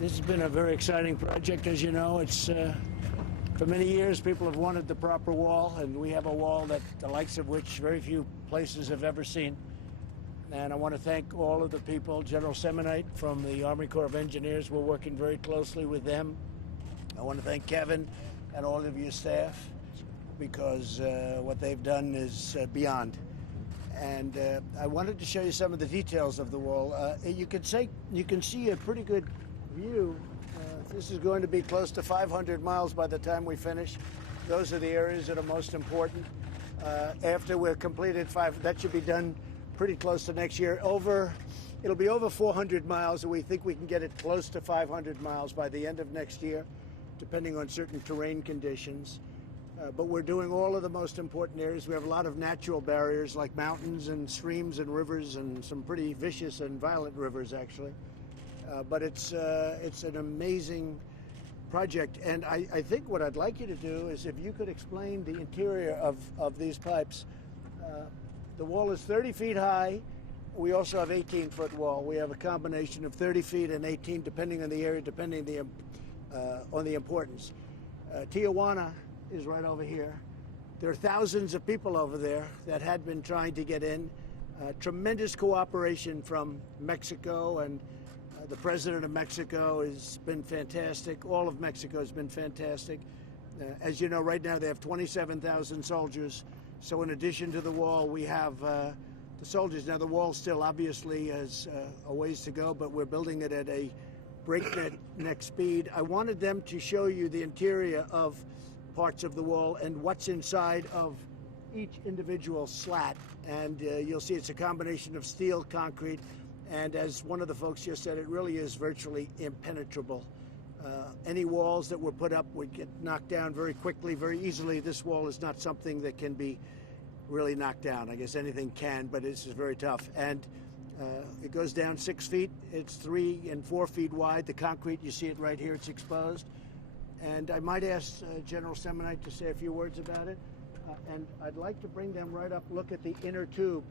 This has been a very exciting project. As you know, it's for many years people have wanted the proper wall, and we have a wall that the likes of which very few places have ever seen. And I want to thank all of the people, General Semonite from the Army Corps of Engineers. We're working very closely with them. I want to thank Kevin and all of your staff, because what they've done is beyond. And I wanted to show you some of the details of the wall. You can see a pretty good view. This is going to be close to 500 miles by the time we finish. Those are the areas that are most important. After we're completed that should be done pretty close to next year. It'll be over 400 miles, and we think we can get it close to 500 miles by the end of next year, depending on certain terrain conditions. But we're doing all of the most important areas. We have a lot of natural barriers like mountains and streams and rivers, and some pretty vicious and violent rivers, actually. But it's an amazing project. And I think what I'd like you to do is if you could explain the interior of these pipes. The wall is 30 feet high. We also have 18-foot wall. We have a combination of 30 feet and 18, depending on the area, depending on the importance. Tijuana is right over here. There are thousands of people over there that had been trying to get in. Tremendous cooperation from Mexico, and the president of Mexico has been fantastic. All of Mexico has been fantastic. As you know, right now they have 27,000 soldiers. So in addition to the wall, we have the soldiers. Now the wall still obviously has a ways to go, but we're building it at a breakneck speed. I wanted them to show you the interior of parts of the wall and what's inside of each individual slat. And you'll see it's a combination of steel, concrete, and as one of the folks just said, it really is virtually impenetrable. Any walls that were put up would get knocked down very quickly, very easily. This wall is not something that can be really knocked down. I guess anything can, but this is very tough. And it goes down 6 feet. It's 3 and 4 feet wide. The concrete, you see it right here, it's exposed. And I might ask General Semonite to say a few words about it. And I'd like to bring them right up, look at the inner tube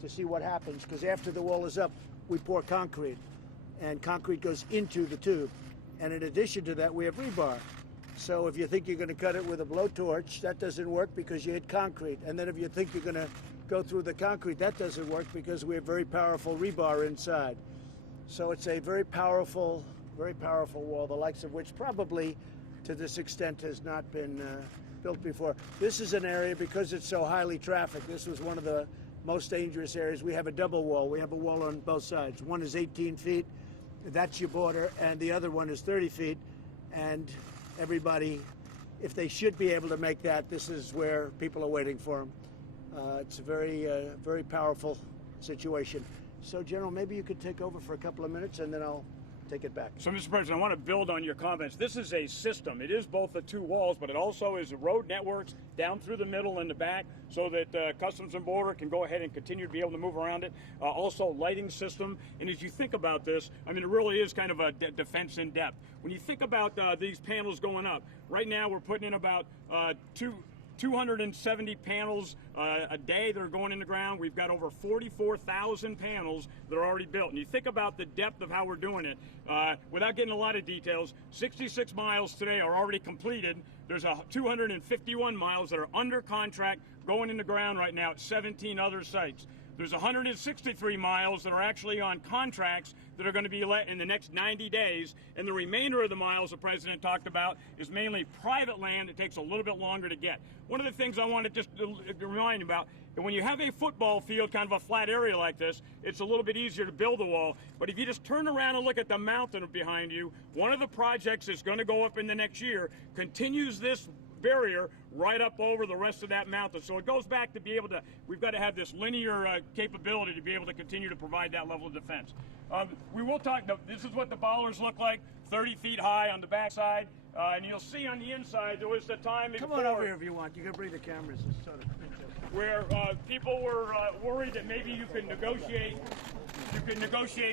to see what happens, because after the wall is up, we pour concrete, and concrete goes into the tube. And in addition to that, we have rebar. So if you think you're going to cut it with a blowtorch, that doesn't work because you hit concrete. And then if you think you're going to go through the concrete, that doesn't work because we have very powerful rebar inside. So it's a very powerful wall, the likes of which probably to this extent has not been built before. This is an area, because it's so highly trafficked, this was one of the most dangerous areas. We have a double wall. We have a wall on both sides. One is 18 feet. That's your border, and the other one is 30 feet, and everybody, if they should be able to make that, this is where people are waiting for them. It's a very powerful situation. So, General, maybe you could take over for a couple of minutes, and then I'll take it back. So, Mr. President, I want to build on your comments. This is a system. It is both the two walls, but it also is road networks down through the middle and the back, so that Customs and Border can go ahead and continue to be able to move around it. Also, lighting system. And as you think about this, I mean, it really is kind of a defense in depth. When you think about these panels going up, right now we're putting in about 270 panels a day that are going in the ground. We've got over 44,000 panels that are already built. And you think about the depth of how we're doing it, without getting a lot of details, 66 miles today are already completed. There's 251 miles that are under contract going in the ground right now at 17 other sites. There's 163 miles that are actually on contracts that are going to be let in the next 90 days, and the remainder of the miles the President talked about is mainly private land that takes a little bit longer to get. One of the things I want to just remind you about, when you have a football field, kind of a flat area like this, it's a little bit easier to build a wall. But if you just turn around and look at the mountain behind you, one of the projects that's going to go up in the next year continues this barrier right up over the rest of that mountain. So it goes back to be able to, we've got to have this linear capability to be able to continue to provide that level of defense. We will talk, this is what the bollards look like, 30 feet high on the backside. And you'll see on the inside, there was the time Come on over here if you want. You can bring the cameras. It's sort of where people were worried that maybe you could negotiate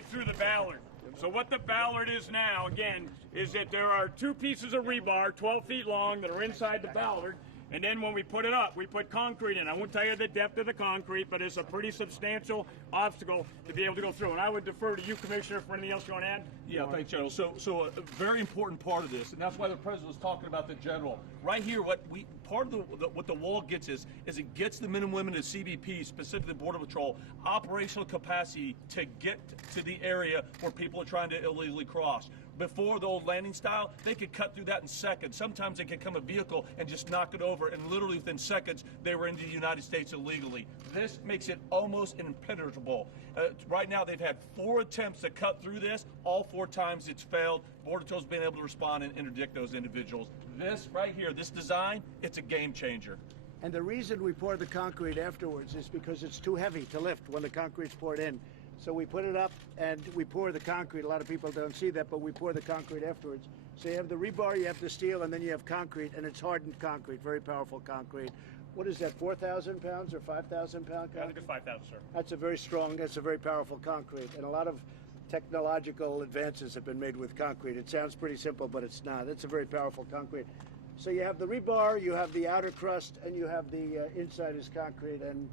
through the ballard. So what the ballard is now, again, is that there are two pieces of rebar, 12 feet long, that are inside the ballard, And then when we put it up, we put concrete in. I won't tell you the depth of the concrete, but it's a pretty substantial obstacle to be able to go through. And I would defer to you, Commissioner, for anything else you want to add. Yeah, thanks, General. So a very important part of this, and that's why the President was talking about the general. Right here, what the wall gets is it gets the men and women of CBP, specifically Border Patrol, operational capacity to get to the area where people are trying to illegally cross. Before the old landing style, they could cut through that in seconds. Sometimes they could come a vehicle and just knock it over, and literally within seconds, they were into the United States illegally. This makes it almost impenetrable. Right now, they've had 4 attempts to cut through this. All 4 times it's failed. Border Patrol's been able to respond and interdict those individuals. This right here, this design, it's a game changer. And the reason we pour the concrete afterwards is because it's too heavy to lift when the concrete's poured in. So we put it up and we pour the concrete. A lot of people don't see that, but we pour the concrete afterwards. So you have the rebar, you have the steel, and then you have concrete, and it's hardened concrete, very powerful concrete. What is that, 4,000 pounds or 5,000 pound concrete? I think it's 5,000, sir. That's a very strong, that's a very powerful concrete. And a lot of technological advances have been made with concrete. It sounds pretty simple, but it's not. It's a very powerful concrete. So you have the rebar, you have the outer crust, and you have the inside is concrete, and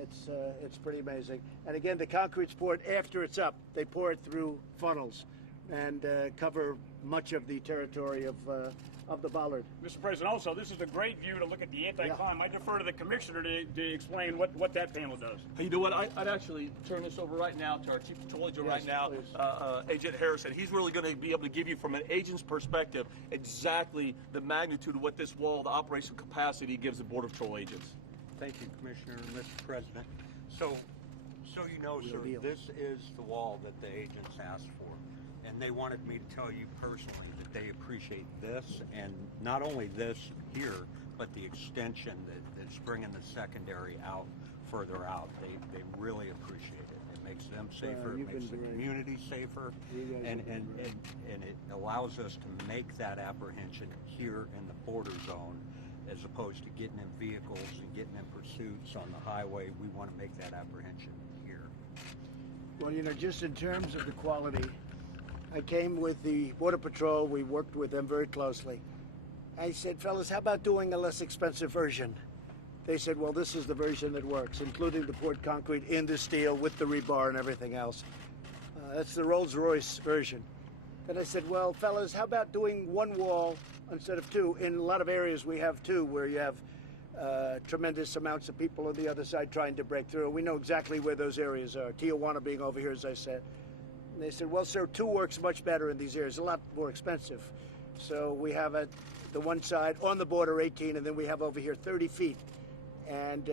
it's pretty amazing. And again, the concrete's poured after it's up. They pour it through funnels and cover much of the territory of the bollard. Mr. President, also, this is a great view to look at the anti-climb. I defer to the Commissioner to explain what that panel does. Hey, you know what? I'd actually turn this over right now to our Chief Patrol Agent right now, Agent Harrison. He's really going to be able to give you, from an agent's perspective, exactly the magnitude of what this wall, the operational capacity, gives the Border Patrol agents. Thank you, Commissioner and Mr. President. So you know, sir, deal. this is the wall that the agents asked for. And they wanted me to tell you personally that they appreciate this, and not only this here, but the extension that's bringing the secondary out further out. They really appreciate it. It makes them safer, it makes the community safer, and it allows us to make that apprehension here in the border zone, as opposed to getting in vehicles and getting in pursuits on the highway. We want to make that apprehension here. Well, you know, just in terms of the quality, I came with the Border Patrol. We worked with them very closely. I said, fellas, how about doing a less expensive version? They said, well, this is the version that works, including the poured concrete in the steel with the rebar and everything else. That's the Rolls-Royce version. And I said, well, fellas, how about doing one wall instead of 2? In a lot of areas we have 2 where you have tremendous amounts of people on the other side trying to break through. We know exactly where those areas are. Tijuana being over here, as I said. And they said, well, sir, 2 works much better in these areas, a lot more expensive. So we have at the one side on the border 18, and then we have over here 30 feet. And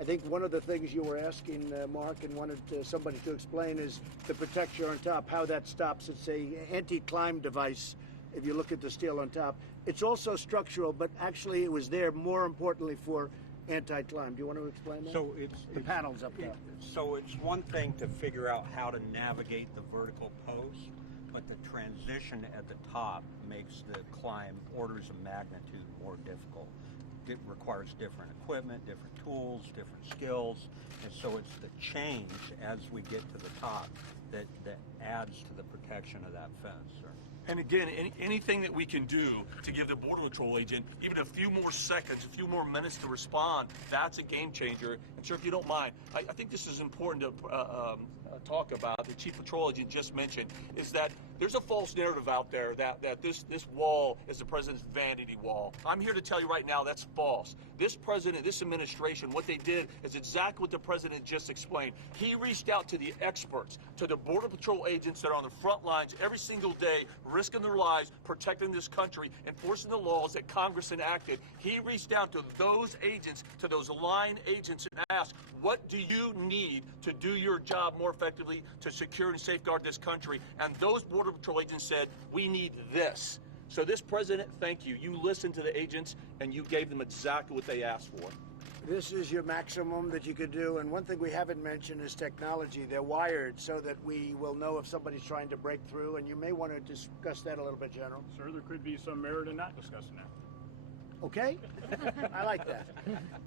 I think one of the things you were asking, Mark, and wanted somebody to explain is the protection on top, how that stops. It's a anti-climb device. If you look at the steel on top, it's also structural, but actually it was there more importantly for anti-climb. Do you want to explain that? So it's the panels up there. So it's one thing to figure out how to navigate the vertical post, but the transition at the top makes the climb orders of magnitude more difficult. It requires different equipment, different tools, different skills, and so it's the change as we get to the top that adds to the protection of that fence, sir. And again, anything that we can do to give the Border Patrol agent even a few more seconds, a few more minutes to respond, that's a game changer. And sir, if you don't mind, I think this is important to talk about, the Chief Patrol Agent just mentioned, is that there's a false narrative out there that this wall is the president's vanity wall. I'm here to tell you right now that's false. This president, this administration, what they did is exactly what the president just explained. He reached out to the experts, to the Border Patrol agents that are on the front lines every single day, risking their lives, protecting this country, enforcing the laws that Congress enacted. He reached out to those agents, to those line agents, and asked, what do you need to do your job more effectively to secure and safeguard this country? And those Border Patrol agents said, we need this. So this president, thank you. You listened to the agents and you gave them exactly what they asked for. This is your maximum that you could do. And one thing we haven't mentioned is technology. They're wired so that we will know if somebody's trying to break through. And you may want to discuss that a little bit, General. Sir, there could be some merit in not discussing that. Okay? I like that.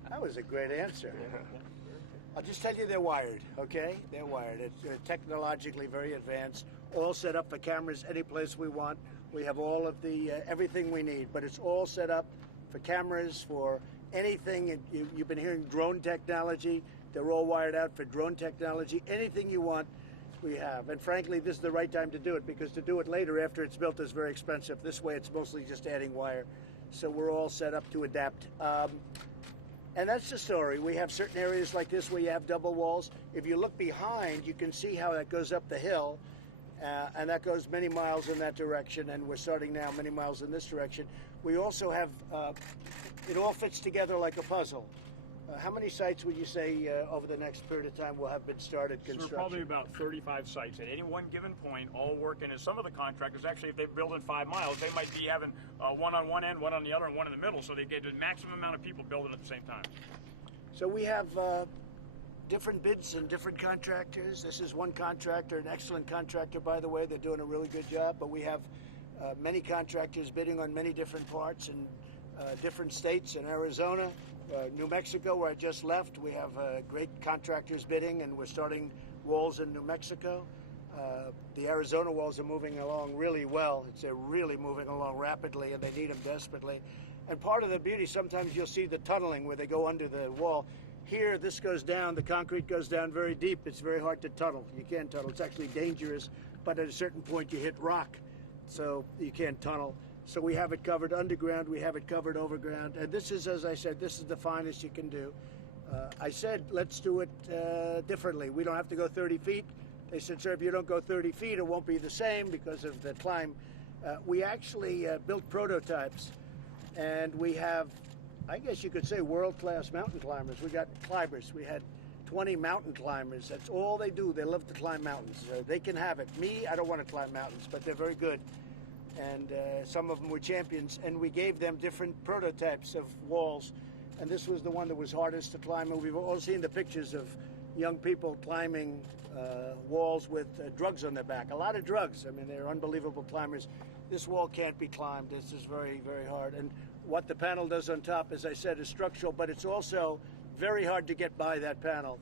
That was a great answer. I'll just tell you they're wired, okay? They're wired. It's technologically very advanced, all set up for cameras any place we want. We have all of the everything we need, but it's all set up for cameras, for anything. You've been hearing drone technology. They're all wired out for drone technology. Anything you want, we have. And frankly, this is the right time to do it, because to do it later after it's built is very expensive. This way, it's mostly just adding wire. So we're all set up to adapt. And that's the story. We have certain areas like this where you have double walls. If you look behind, you can see how that goes up the hill. And that goes many miles in that direction. And we're starting now many miles in this direction. We also have, it all fits together like a puzzle. How many sites would you say over the next period of time will have been started construction? So probably about 35 sites at any one given point, all working. And some of the contractors, actually, if they build in 5 miles, they might be having one on one end, one on the other, and one in the middle, so they get the maximum amount of people building at the same time. So we have different bids and different contractors. This is one contractor, an excellent contractor, by the way. They're doing a really good job, but we have many contractors bidding on many different parts in different states. In Arizona, New Mexico, where I just left, we have great contractors bidding, and we're starting walls in New Mexico. The Arizona walls are moving along really well. They're really moving along rapidly, and they need them desperately. And part of the beauty, sometimes you'll see the tunneling where they go under the wall. Here, this goes down, the concrete goes down very deep. It's very hard to tunnel. You can't tunnel. It's actually dangerous, but at a certain point you hit rock, so you can't tunnel. So we have it covered underground, we have it covered overground, and this is, as I said, this is the finest you can do. I said, let's do it differently. We don't have to go 30 feet. They said, sir, if you don't go 30 feet, it won't be the same because of the climb. We actually built prototypes, and we have, I guess you could say, world-class mountain climbers. We got climbers. We had 20 mountain climbers. That's all they do. They love to climb mountains. They can have it. Me, I don't want to climb mountains, but they're very good. And some of them were champions, and we gave them different prototypes of walls, and this was the one that was hardest to climb. And we've all seen the pictures of young people climbing walls with drugs on their back. A lot of drugs. I mean, they're unbelievable climbers. This wall can't be climbed. This is very, very hard. And what the panel does on top, as I said, is structural, but it's also very hard to get by that panel.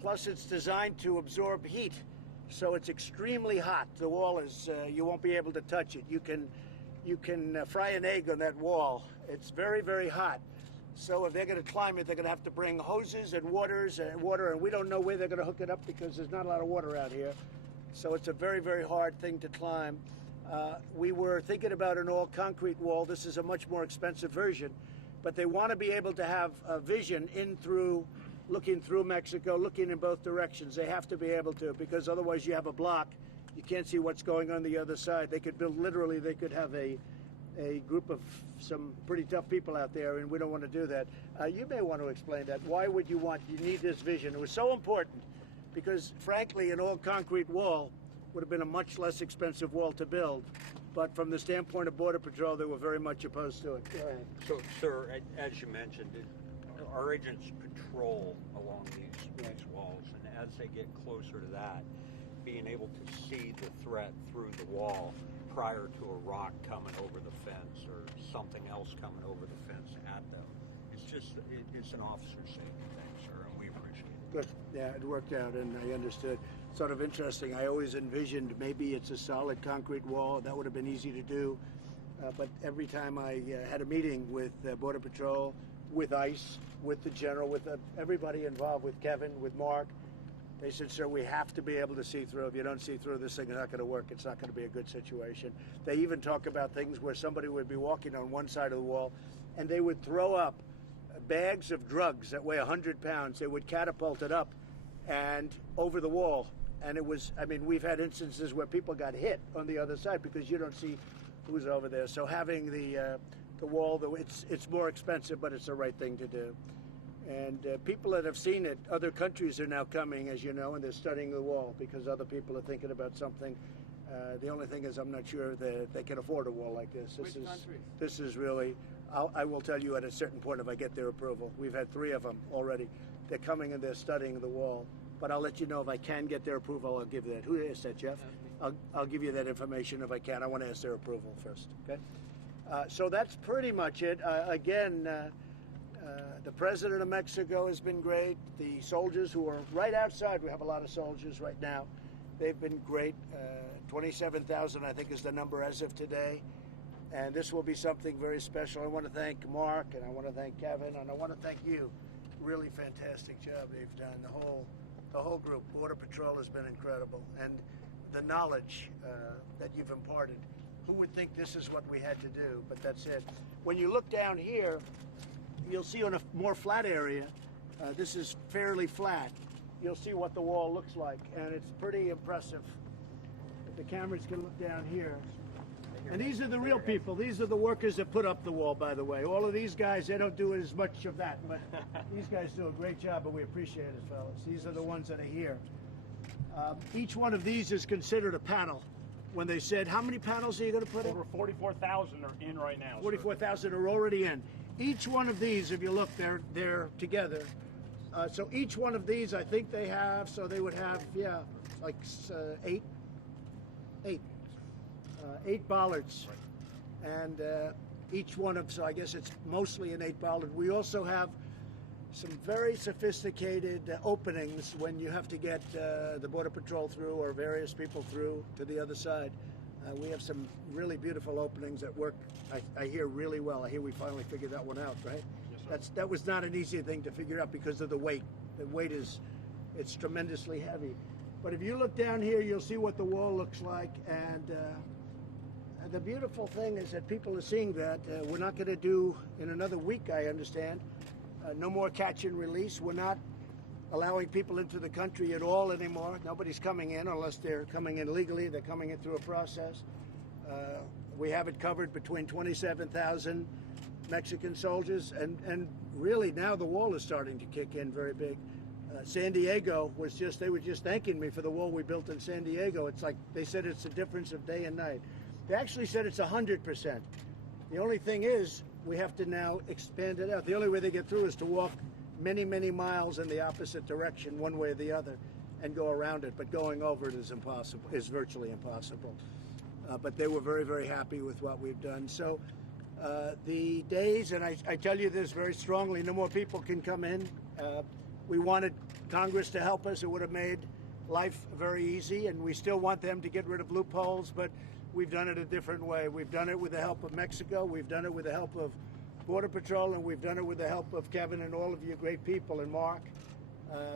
Plus, it's designed to absorb heat. So it's extremely hot. The wall is, you won't be able to touch it. You can fry an egg on that wall. It's very, very hot. So if they're going to climb it, they're going to have to bring hoses and water, and we don't know where they're going to hook it up because there's not a lot of water out here. So it's a very, very hard thing to climb. We were thinking about an all-concrete wall. This is a much more expensive version, but they want to be able to have a vision looking through Mexico, looking in both directions. They have to be able to, because otherwise you have a block. You can't see what's going on the other side. They could build, literally, they could have a group of some pretty tough people out there, and we don't want to do that. You may want to explain that. Why would you need this vision? It was so important because, frankly, an all-concrete wall would have been a much less expensive wall to build. But from the standpoint of Border Patrol, they were very much opposed to it. Go ahead. So, sir, as you mentioned, our agents patrol along these walls, and as they get closer to that, being able to see the threat through the wall prior to a rock coming over the fence or something else coming over the fence at them, it's an officer safety thing, sir, and we appreciate it. Good. Yeah, it worked out, and I understood. Sort of interesting. I always envisioned maybe it's a solid concrete wall. That would have been easy to do. But every time I had a meeting with Border Patrol, with ICE, with the general, with everybody involved, with Kevin, with Mark, they said, sir, we have to be able to see through. If you don't see through, this thing is not going to work. It's not going to be a good situation. They even talk about things where somebody would be walking on one side of the wall, and they would throw up bags of drugs that weigh 100 pounds. They would catapult it up and over the wall. And it was, I mean, we've had instances where people got hit on the other side because you don't see who's over there. So having the wall, though, it's more expensive, but it's the right thing to do. And people that have seen it, other countries are now coming, as you know, and they're studying the wall because other people are thinking about something. The only thing is I'm not sure that they can afford a wall like this. This is really, I will tell you at a certain point if I get their approval. We've had 3 of them already. They're coming and they're studying the wall. But I'll let you know if I can get their approval, I'll give that. Who is that, Jeff? I'll give you that information if I can. I want to ask their approval first, okay? So that's pretty much it. Again, the president of Mexico has been great. The soldiers who are right outside, we have a lot of soldiers right now. They've been great. 27,000, I think, is the number as of today. And this will be something very special. I want to thank Mark, and I want to thank Kevin, and I want to thank you. Really fantastic job they've done. The whole group. Border Patrol has been incredible, and the knowledge that you've imparted. Who would think this is what we had to do? But that's it. When you look down here, you'll see on a more flat area. This is fairly flat. You'll see what the wall looks like, and it's pretty impressive. If the cameras can look down here. And these are the real people. These are the workers that put up the wall, by the way. All of these guys, they don't do as much of that, but these guys do a great job, but we appreciate it, fellas. These are the ones that are here. Each one of these is considered a panel. When they said, how many panels are you going to put in? Over 44,000 are in right now. 44,000 are already in. Each one of these, if you look, they're together. So each one of these, I think they have, so they would have, yeah, like eight bollards. And each one of, so I guess it's mostly an 8-bollard. We also have some very sophisticated openings when you have to get the Border Patrol through or various people through to the other side. We have some really beautiful openings that work, I hear, really well. I hear we finally figured that one out, right? Yes, sir. That was not an easy thing to figure out because of the weight. The weight it's tremendously heavy. But if you look down here, you'll see what the wall looks like. And the beautiful thing is that people are seeing that. We're not going to do, in another week, I understand, no more catch and release. We're not allowing people into the country at all anymore. Nobody's coming in unless they're coming in legally. They're coming in through a process. We have it covered between 27,000 Mexican soldiers, and really now the wall is starting to kick in very big. San Diego they were just thanking me for the wall we built in San Diego. It's like they said it's a difference of day and night. They actually said it's 100%. The only thing is we have to now expand it out. The only way they get through is to walk many, many miles in the opposite direction, one way or the other, and go around it. But going over it is impossible, is virtually impossible. But they were very, very happy with what we've done. So the days, and I tell you this very strongly, no more people can come in. We wanted Congress to help us. It would have made life very easy, and we still want them to get rid of loopholes, but we've done it a different way. We've done it with the help of Mexico. We've done it with the help of Border Patrol, and we've done it with the help of Kevin and all of you great people and Mark.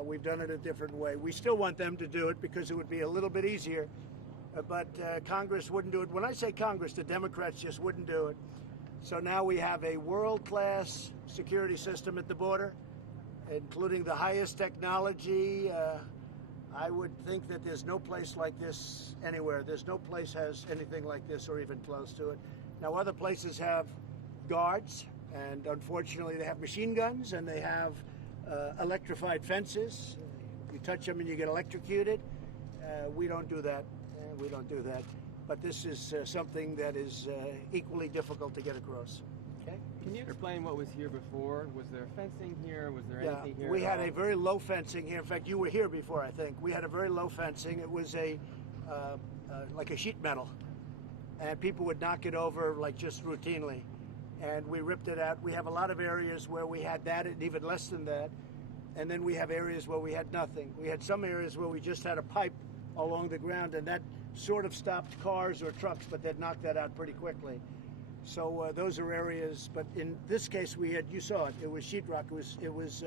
We've done it a different way. We still want them to do it because it would be a little bit easier, but Congress wouldn't do it. When I say Congress, the Democrats just wouldn't do it. So now we have a world-class security system at the border, including the highest technology. I would think that there's no place like this anywhere. There's no place has anything like this or even close to it. Now, other places have guards, and unfortunately they have machine guns, and they have electrified fences. You touch them and you get electrocuted. We don't do that. We don't do that. But this is something that is equally difficult to get across. Okay? Can you explain what was here before? Was there fencing here? Was there anything here? We had a very low fencing here. In fact, you were here before, I think. We had a very low fencing. It was like a sheet metal, and people would knock it over like just routinely. And we ripped it out. We have a lot of areas where we had that and even less than that. And then we have areas where we had nothing. We had some areas where we just had a pipe along the ground, and that sort of stopped cars or trucks, but they'd knock that out pretty quickly. So those are areas, but in this case we had, you saw it, it was sheetrock. It was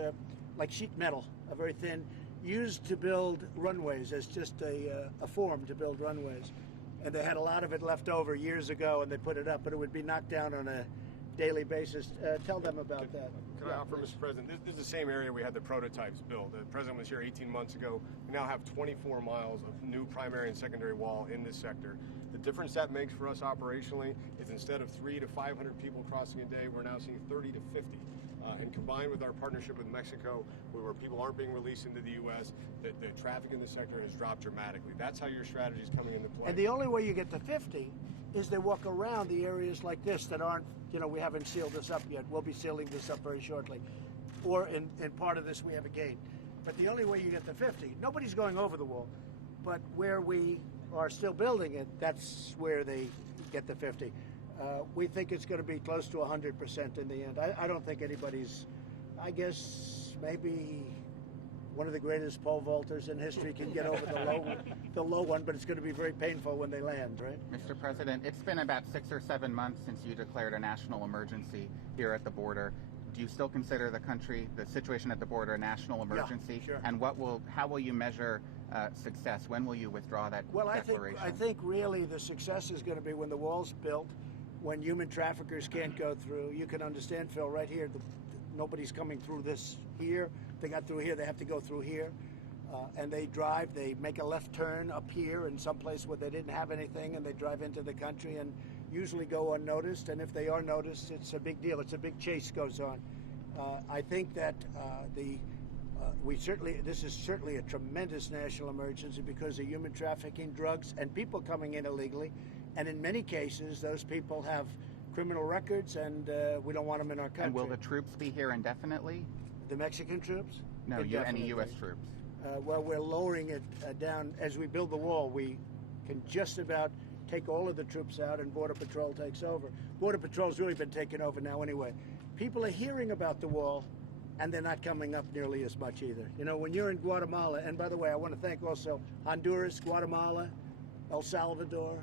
like sheet metal, a very thin, used to build runways as just a form to build runways. And they had a lot of it left over years ago, and they put it up, but it would be knocked down on a daily basis. Tell them about that. Can I offer, Mr. President? This is the same area we had the prototypes built. The President was here 18 months ago. We now have 24 miles of new primary and secondary wall in this sector. The difference that makes for us operationally is instead of 300 to 500 people crossing a day, we're now seeing 30 to 50. And combined with our partnership with Mexico, where people aren't being released into the U.S., the traffic in the sector has dropped dramatically. That's how your strategy is coming into play. And the only way you get to 50 is they walk around the areas like this that aren't, we haven't sealed this up yet. We'll be sealing this up very shortly. Or in part of this, we have a gate. But the only way you get to 50, nobody's going over the wall. But where we are still building it, that's where they get the 50. We think it's going to be close to 100% in the end. I don't think anybody's, I guess maybe one of the greatest pole vaulters in history can get over the low one, but it's going to be very painful when they land, right? Mr. President, it's been about 6 or 7 months since you declared a national emergency here at the border. Do you still consider the situation at the border, a national emergency? Yeah, sure. And how will you measure success? When will you withdraw that declaration? I think really the success is going to be when the wall's built, when human traffickers can't go through. You can understand, Phil, right here, nobody's coming through this here. They got through here, they have to go through here. And they make a left turn up here in some place where they didn't have anything, and they drive into the country and usually go unnoticed. And if they are noticed, it's a big deal. It's a big chase goes on. I think that this is certainly a tremendous national emergency because of human trafficking, drugs, and people coming in illegally. And in many cases, those people have criminal records, and we don't want them in our country. And will the troops be here indefinitely? The Mexican troops? No, any U.S. troops. Well, we're lowering it down. As we build the wall, we can just about take all of the troops out and Border Patrol takes over. Border Patrol's really been taken over now anyway. People are hearing about the wall, and they're not coming up nearly as much either. You know, when you're in Guatemala, and by the way, I want to thank also Honduras, Guatemala, El Salvador,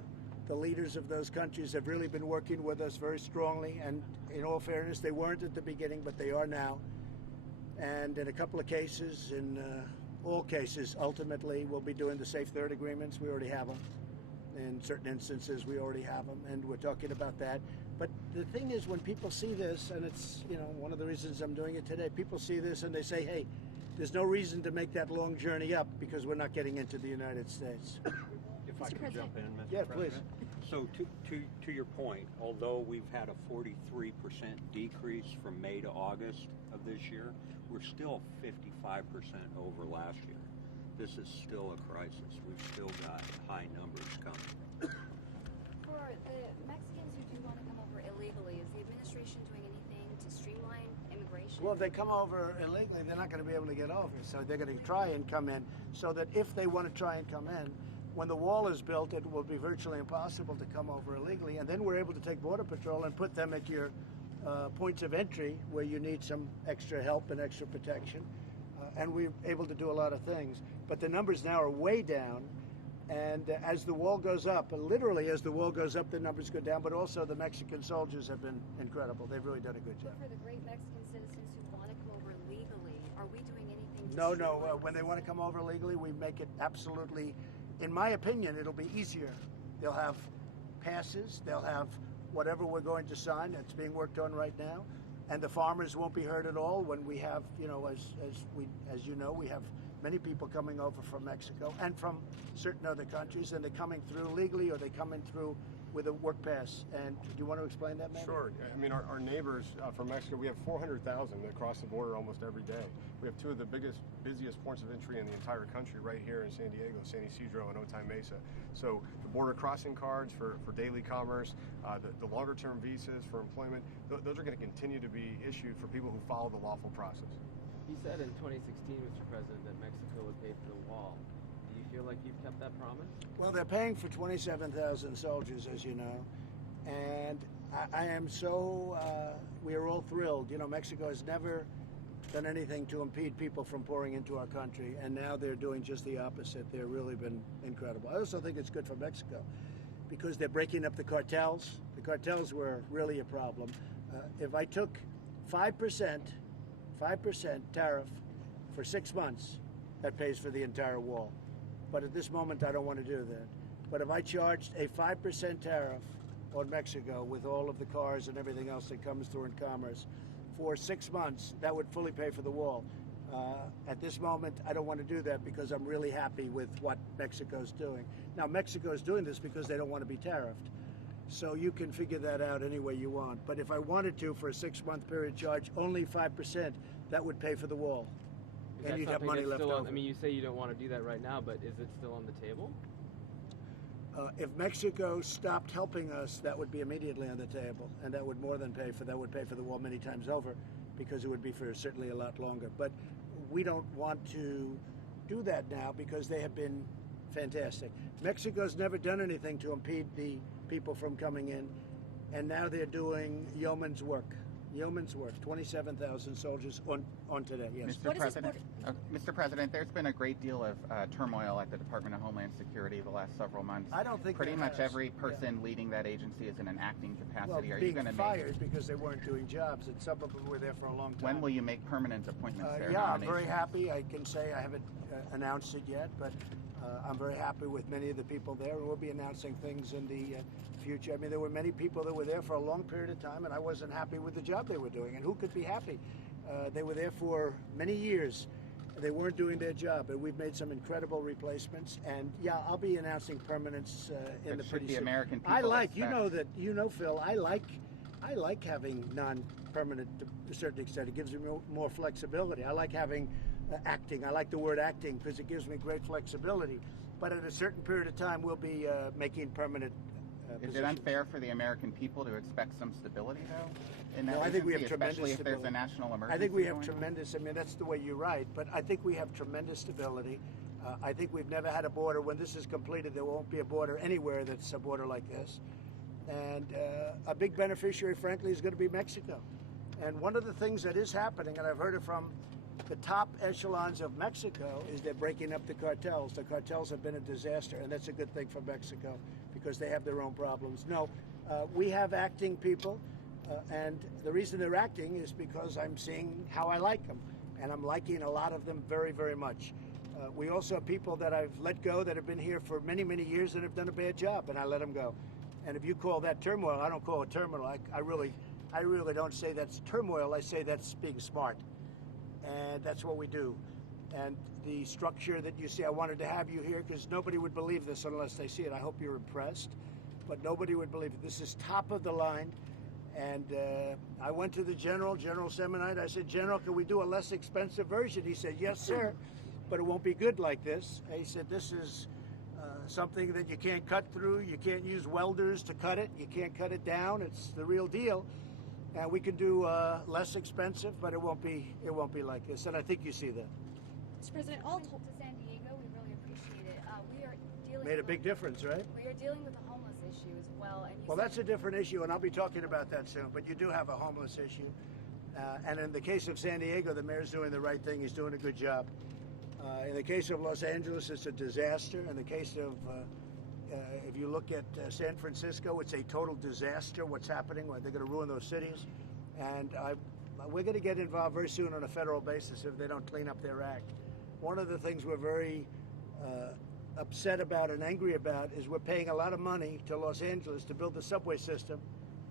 the leaders of those countries have really been working with us very strongly, and in all fairness, they weren't at the beginning, but they are now. And in a couple of cases, in all cases, ultimately, we'll be doing the Safe Third agreements. We already have them. In certain instances, we already have them, and we're talking about that. But the thing is, when people see this, and it's, you know, one of the reasons I'm doing it today, people see this and they say, hey, there's no reason to make that long journey up because we're not getting into the United States. If I could jump in, Mr. Yeah, President. please. So to your point, although we've had a 43% decrease from May to August of this year, we're still 55% over last year. This is still a crisis. We've still got high numbers coming. For the Mexicans who do want to come over illegally, is the administration doing anything to streamline immigration? Well, if they come over illegally, they're not going to be able to get over. So they're going to try and come in so that if they want to try and come in, when the wall is built, it will be virtually impossible to come over illegally. And then we're able to take Border Patrol and put them at your points of entry where you need some extra help and extra protection. And we're able to do a lot of things. But the numbers now are way down. And as the wall goes up, literally as the wall goes up, the numbers go down. But also the Mexican soldiers have been incredible. They've really done a good job. For the great Mexican citizens who want to come over legally, are we doing anything to No. streamline When they this? want to come over legally, we make it absolutely, in my opinion, it'll be easier. They'll have passes. They'll have whatever we're going to sign. That's being worked on right now. And the farmers won't be hurt at all when we have, you know, as you know, we have many people coming over from Mexico and from certain other countries, and they're coming through legally or they're coming through with a work pass. And do you want to explain that, man? Sure. I mean, our neighbors from Mexico, we have 400,000 that cross the border almost every day. We have two of the busiest points of entry in the entire country right here in San Diego, San Isidro and Otay Mesa. So the border crossing cards for daily commerce, the longer term visas for employment, those are going to continue to be issued for people who follow the lawful process. You said in 2016, Mr. President, that Mexico would pay for the wall. Do you feel like you've kept that promise? Well, they're paying for 27,000 soldiers, as you know, and I am so, we are all thrilled. You know, Mexico has never done anything to impede people from pouring into our country, and now they're doing just the opposite. They've really been incredible. I also think it's good for Mexico because they're breaking up the cartels. The cartels were really a problem. If I took 5% tariff for 6 months, that pays for the entire wall. But at this moment, I don't want to do that. But if I charged a 5% tariff on Mexico with all of the cars and everything else that comes through in commerce for 6 months, that would fully pay for the wall. At this moment, I don't want to do that because I'm really happy with what Mexico's doing. Now, Mexico's doing this because they don't want to be tariffed. So you can figure that out any way you want. But if I wanted to, for a 6-month period, charge only 5%, that would pay for the wall. Is And that you'd have something money that's left still over. on, I mean, you say you don't want to do that right now, but is it still on the table? If Mexico stopped helping us, that would be immediately on the table, and that would more than pay for the wall many times over, because it would be for certainly a lot longer. But we don't want to do that now because they have been fantastic. Mexico's never done anything to impede the people from coming in, and now they're doing yeoman's work. Yeoman's work, 27,000 soldiers on today, yes. Mr. President, Mr. President, there's been a great deal of turmoil at the Department of Homeland Security the last several months. I don't think pretty there much has. every person leading that agency is in an acting capacity. Well, Are you being going to fired because they weren't doing jobs, and some of them were there for a long time. When will you make permanent appointments there? Yeah, I'm very nominations? happy. I can say I haven't announced it yet, but I'm very happy with many of the people there, and we'll be announcing things in the future. I mean, there were many people that were there for a long period of time, and I wasn't happy with the job they were doing. And who could be happy? They were there for many years. They weren't doing their job, and we've made some incredible replacements. And yeah, I'll be announcing permanence in the pretty the soon. American people I like, expect- Phil. I like having non-permanent to a certain extent. It gives me more flexibility. I like having acting. I like the word acting because it gives me great flexibility. But at a certain period of time, we'll be making permanent Is it unfair for the American people to expect some stability, though? In that No, I think we have agency, tremendous especially if there's a stability. national emergency. I think we have going on? tremendous, I mean, that's the way you write, but I think we have tremendous stability. I think we've never had a border. When this is completed, there won't be a border anywhere that's a border like this. And a big beneficiary, frankly, is going to be Mexico. And one of the things that is happening, and I've heard it from the top echelons of Mexico, is they're breaking up the cartels. The cartels have been a disaster, and that's a good thing for Mexico because they have their own problems. No, we have acting people, and the reason they're acting is because I'm seeing how I like them, and I'm liking a lot of them very, very much. We also have people that I've let go that have been here for many, many years and have done a bad job, and I let them go. And if you call that turmoil, I don't call it turmoil. I really don't say that's turmoil. I say that's being smart. And that's what we do. And the structure that you see, I wanted to have you here because nobody would believe this unless they see it. I hope you're impressed, but nobody would believe it. This is top of the line. And I went to the General Semonite. I said, General, can we do a less expensive version? He said, yes, sir, but it won't be good like this. He said, this is something that you can't cut through. You can't use welders to cut it. You can't cut it down. It's the real deal. And we can do less expensive, but it won't be like this. And I think you see that. Mr. President, all to San Diego, we really appreciate it. We are dealing Made a big difference, right? We are dealing with the homeless issue as well. And Well, that's a different issue, and I'll be talking about that soon. But you do have a homeless issue. And in the case of San Diego, the mayor's doing the right thing. He's doing a good job. In the case of Los Angeles, it's a disaster. In the case of if you look at San Francisco, it's a total disaster what's happening. They're going to ruin those cities. And we're going to get involved very soon on a federal basis if they don't clean up their act. One of the things we're very upset about and angry about is we're paying a lot of money to Los Angeles to build the subway system,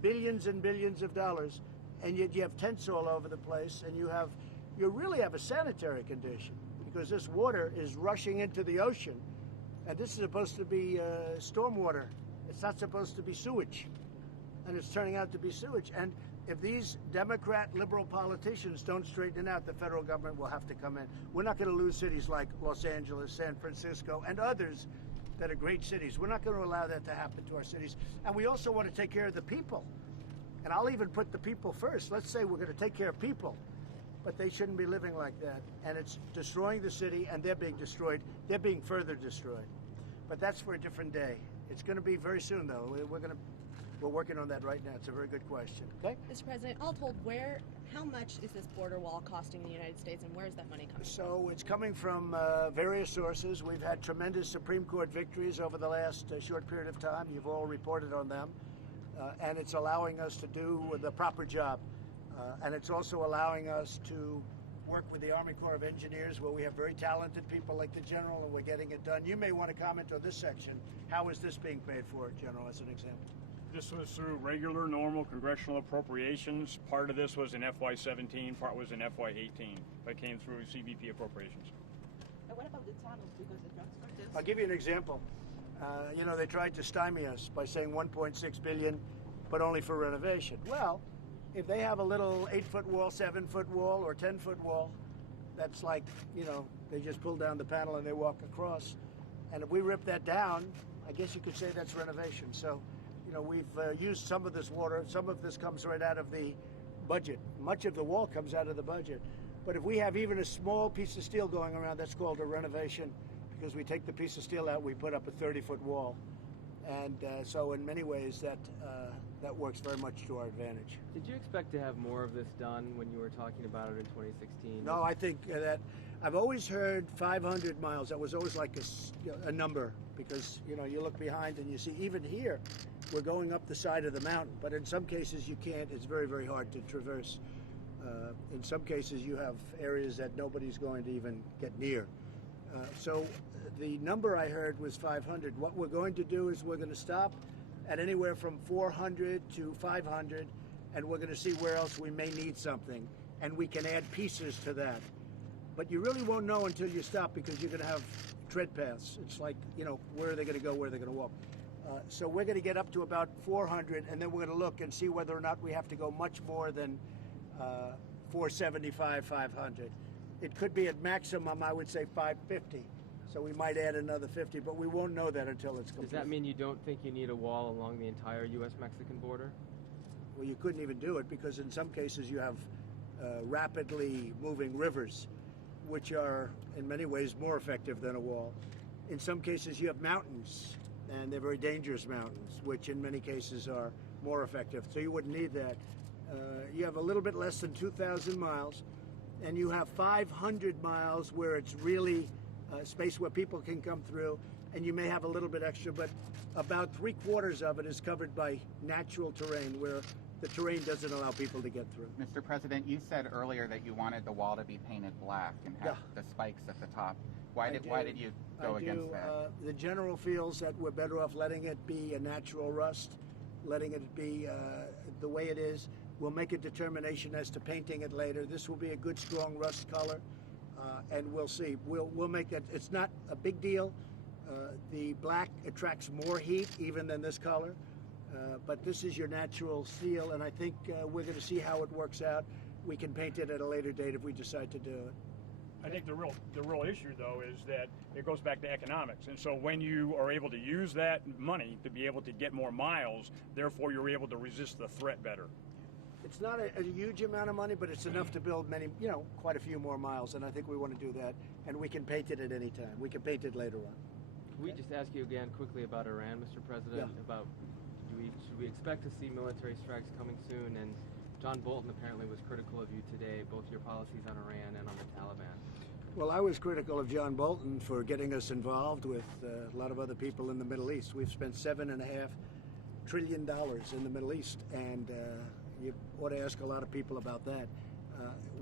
billions and billions of dollars, and yet you have tents all over the place, and you really have a sanitary condition because this water is rushing into the ocean. And this is supposed to be stormwater. It's not supposed to be sewage. And it's turning out to be sewage. And if these Democrat liberal politicians don't straighten it out, the federal government will have to come in. We're not going to lose cities like Los Angeles, San Francisco, and others that are great cities. We're not going to allow that to happen to our cities. And we also want to take care of the people. And I'll even put the people first. Let's say we're going to take care of people. But they shouldn't be living like that. And it's destroying the city, and they're being destroyed. They're being further destroyed. But that's for a different day. It's going to be very soon, though. We're working on that right now. It's a very good question. Okay? Mr. President, all told, how much is this border wall costing the United States, and where is that money coming from? So it's coming from various sources. We've had tremendous Supreme Court victories over the last short period of time. You've all reported on them. And it's allowing us to do the proper job. And it's also allowing us to work with the Army Corps of Engineers, where we have very talented people like the General, and we're getting it done. You may want to comment on this section. How is this being paid for, General, as an example? This was through regular, normal congressional appropriations. Part of this was in FY17, part was in FY18. But it came through CBP appropriations. And what about the tunnels? Because the drug cartels... I'll give you an example. They tried to stymie us by saying $1.6 billion, but only for renovation. Well, if they have a little 8-foot wall, 7-foot wall, or 10-foot wall, that's like, they just pull down the panel and they walk across. And if we rip that down, I guess you could say that's renovation. So, we've used some of this water. Some of this comes right out of the budget. Much of the wall comes out of the budget. But if we have even a small piece of steel going around, that's called a renovation, because we take the piece of steel out, we put up a 30-foot wall. And so in many ways that works very much to our advantage. Did you expect to have more of this done when you were talking about it in 2016? No, I think that I've always heard 500 miles. That was always like a number, because you look behind and you see even here we're going up the side of the mountain, but in some cases you can't. It's very, very hard to traverse. In some cases you have areas that nobody's going to even get near. So the number I heard was 500. What we're going to do is we're going to stop at anywhere from 400 to 500, and we're going to see where else we may need something, and we can add pieces to that. But you really won't know until you stop, because you're going to have tread paths. It's like, where are they going to go, where are they going to walk? So we're going to get up to about 400, and then we're going to look and see whether or not we have to go much more than 475, 500. It could be at maximum, I would say 550. So we might add another 50, but we won't know that until it's complete. Does that mean you don't think you need a wall along the entire U.S.-Mexican border? Well, you couldn't even do it, because in some cases you have rapidly moving rivers, which are in many ways more effective than a wall. In some cases you have mountains, and they're very dangerous mountains, which in many cases are more effective. So you wouldn't need that. You have a little bit less than 2,000 miles, and you have 500 miles where it's really space where people can come through, and you may have a little bit extra, but about 3/4 of it is covered by natural terrain, where the terrain doesn't allow people to get through. Mr. President, you said earlier that you wanted the wall to be painted black and have the spikes at the top. Why did you go against that? The general feels that we're better off letting it be a natural rust, letting it be the way it is. We'll make a determination as to painting it later. This will be a good, strong rust color, and we'll see. We'll make it. It's not a big deal. The black attracts more heat even than this color, but this is your natural steel, and I think we're going to see how it works out. We can paint it at a later date if we decide to do it. I think the real issue, though, is that it goes back to economics. And so when you are able to use that money to be able to get more miles, therefore you're able to resist the threat better. It's not a huge amount of money, but it's enough to build many, quite a few more miles, and I think we want to do that. And we can paint it at any time. We can paint it later on. Can we just ask you again quickly about Iran, Mr. President? Yeah. About should we expect to see military strikes coming soon? And John Bolton apparently was critical of you today, both your policies on Iran and on the Taliban. Well, I was critical of John Bolton for getting us involved with a lot of other people in the Middle East. We've spent $7.5 trillion in the Middle East, and you ought to ask a lot of people about that.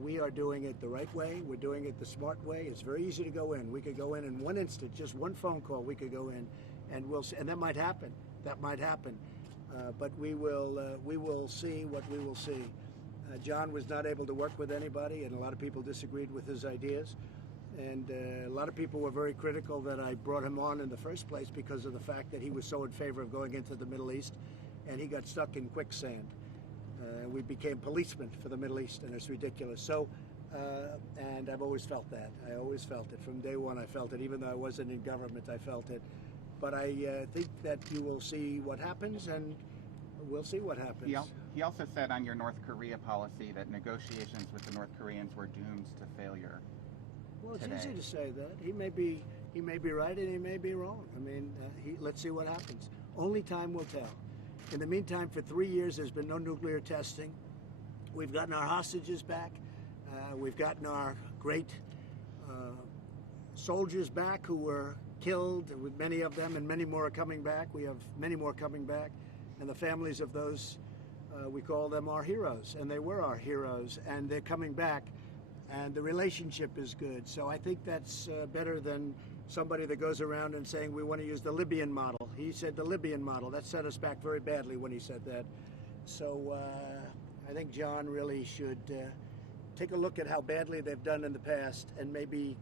We are doing it the right way. We're doing it the smart way. It's very easy to go in. We could go in one instant, just one phone call. We could go in, and we'll see. And that might happen. That might happen. But we will see what we will see. John was not able to work with anybody, and a lot of people disagreed with his ideas. And a lot of people were very critical that I brought him on in the first place because of the fact that he was so in favor of going into the Middle East, and he got stuck in quicksand. We became policemen for the Middle East, and it's ridiculous. So, and I've always felt that. I always felt it. From day one I felt it. Even though I wasn't in government, I felt it. But I think that you will see what happens, and we'll see what happens. He also said on your North Korea policy that negotiations with the North Koreans were doomed to failure. Well, it's today. easy to say that. He may be right and he may be wrong. I mean, let's see what happens. Only time will tell. In the meantime, for 3 years, there's been no nuclear testing. We've gotten our hostages back. We've gotten our great soldiers back who were killed, with many of them, and many more are coming back. We have many more coming back. And the families of those, we call them our heroes. And they were our heroes. And they're coming back. And the relationship is good. So I think that's better than somebody that goes around and saying we want to use the Libyan model. He said the Libyan model. That set us back very badly when he said that. So I think John really should take a look at how badly they've done in the past, and maybe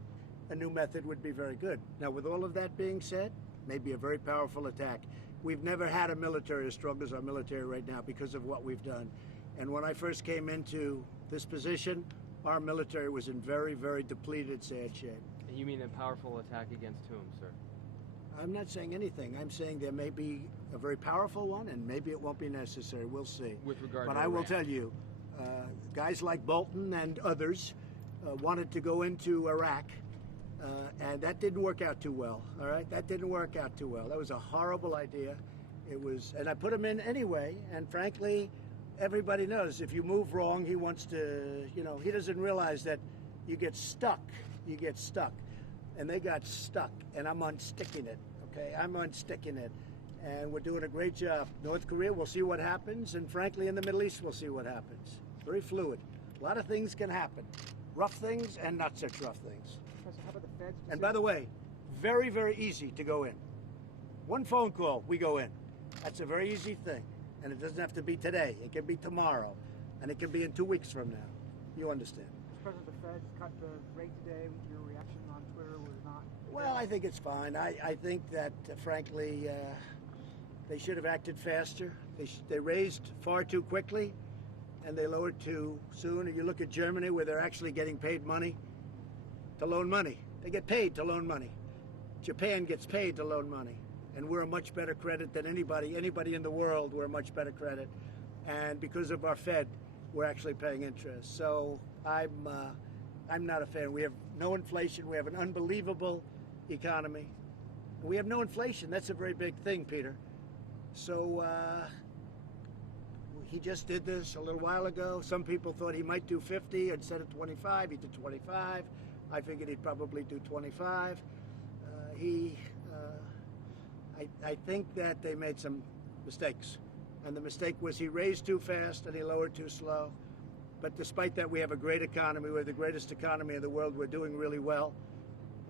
a new method would be very good. Now, with all of that being said, maybe a very powerful attack. We've never had a military as strong as our military right now because of what we've done. And when I first came into this position, our military was in very, very depleted, sad shape. And you mean a powerful attack against whom, sir? I'm not saying anything. I'm saying there may be a very powerful one, and maybe it won't be necessary. We'll see. With regard but to I will Iran. tell you, guys like Bolton and others wanted to go into Iraq, and that didn't work out too well. All right, that didn't work out too well. That was a horrible idea. It was, and I put him in anyway. And frankly, everybody knows if you move wrong, he wants to, he doesn't realize that you get stuck. You get stuck. And they got stuck, and I'm unsticking it, okay? I'm unsticking it. And we're doing a great job. North Korea, we'll see what happens. And frankly, in the Middle East, we'll see what happens. Very fluid. A lot of things can happen. Rough things and not such rough things. How about the Feds? And by the way, very, very easy to go in. One phone call, we go in. That's a very easy thing. And it doesn't have to be today. It can be tomorrow. And it can be in 2 weeks from now. You understand. Mr. President, the Feds cut the rate today. Your reaction on Twitter was not... Well, I think it's fine. I think that, frankly, they should have acted faster. They raised far too quickly, and they lowered too soon. And you look at Germany, where they're actually getting paid money to loan money. They get paid to loan money. Japan gets paid to loan money. And we're a much better credit than anybody in the world. We're a much better credit. And because of our Fed, we're actually paying interest. So I'm not a fan. We have no inflation. We have an unbelievable economy. We have no inflation. That's a very big thing, Peter. So he just did this a little while ago. Some people thought he might do 50 instead of 25. He did 25. I figured he'd probably do 25. I think that they made some mistakes. And the mistake was he raised too fast and he lowered too slow. But despite that, we have a great economy. We're the greatest economy in the world. We're doing really well.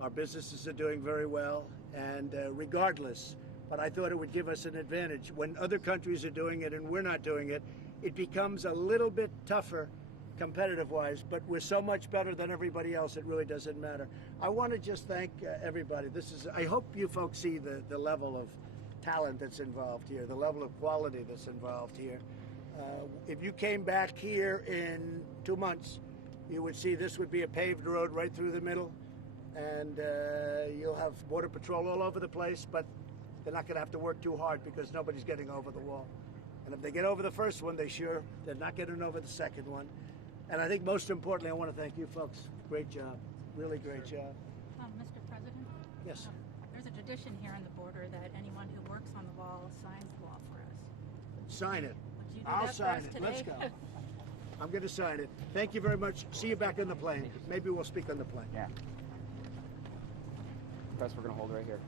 Our businesses are doing very well. And regardless, but I thought it would give us an advantage. When other countries are doing it and we're not doing it, it becomes a little bit tougher competitive-wise, but we're so much better than everybody else, it really doesn't matter. I want to just thank everybody. I hope you folks see the level of talent that's involved here, the level of quality that's involved here. If you came back here in 2 months, you would see this would be a paved road right through the middle, and you'll have Border Patrol all over the place, but they're not going to have to work too hard because nobody's getting over the wall. And if they get over the first one, they're not getting over the second one. And I think most importantly, I want to thank you folks. Great job. Really great job. Mr. President? Yes. There's a tradition here on the border that anyone who works on the wall signs the wall for us. Sign it. Would you do I'll that for sign us it. today? Let's go. I'm going to sign it. Thank you very much. See you back on the plane. Maybe we'll speak on the plane. Yeah. Press, we're going to hold right here.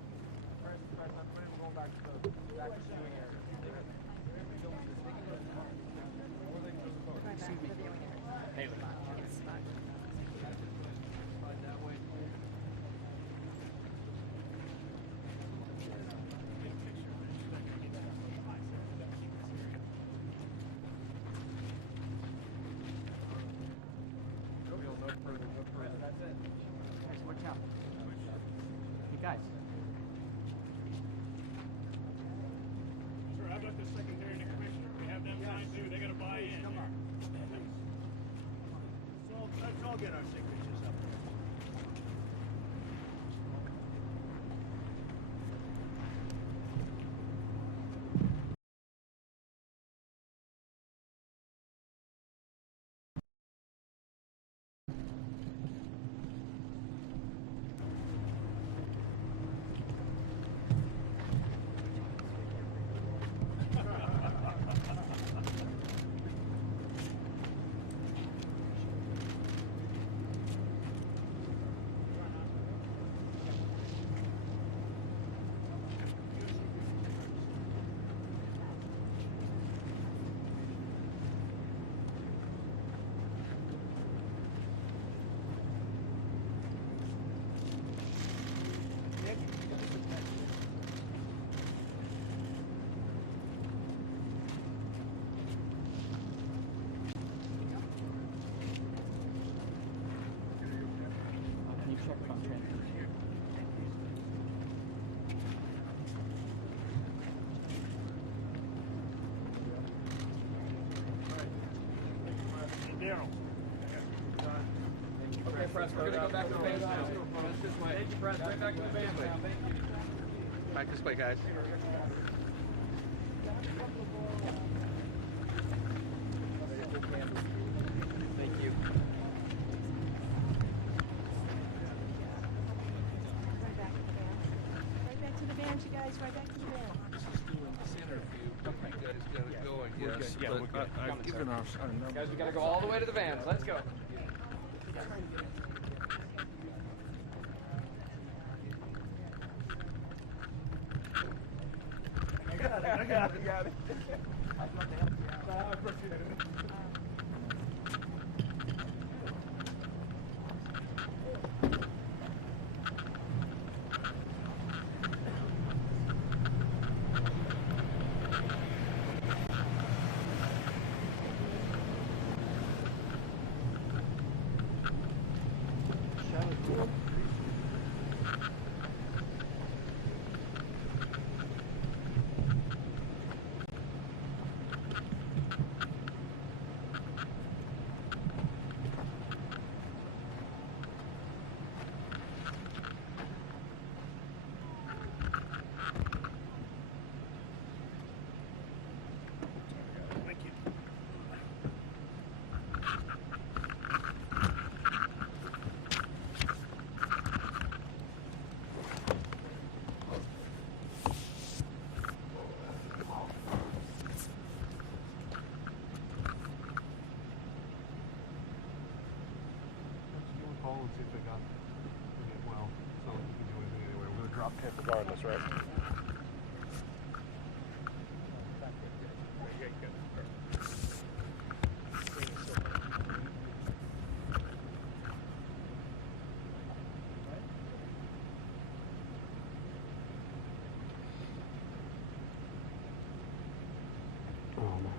Guys. Sure, how about the secretary and the commissioner? We have them signed too. They got to buy in. Come on. Let's all get our signatures up. Can you check phone transfer? Daryl. Okay, Press, we're going to go back to the band now. That's this way. Thank you, Press. Right back to the band. Back this way, guys. Thank you. Right back to the band, you guys. Right back to the band. Center I've given our number. Guys, we gotta go all the way to the vans. Let's go. I got it. I appreciate it. Call and see if they got it. Well, it's not like you can do anything anyway. We're gonna drop tip regardless, right? Oh man.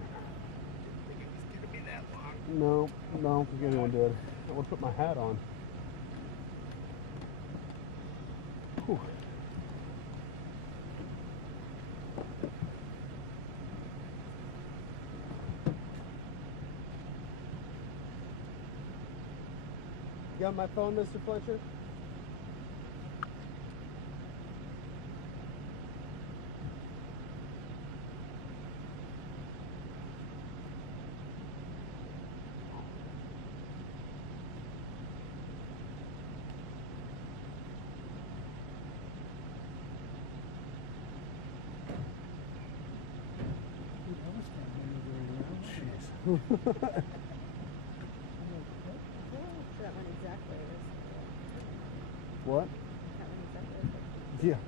No, I don't think anyone did. I want to put my hat on. Whew. You got my phone, Mr. Fletcher? That one exactly. What? That one exactly. Yeah.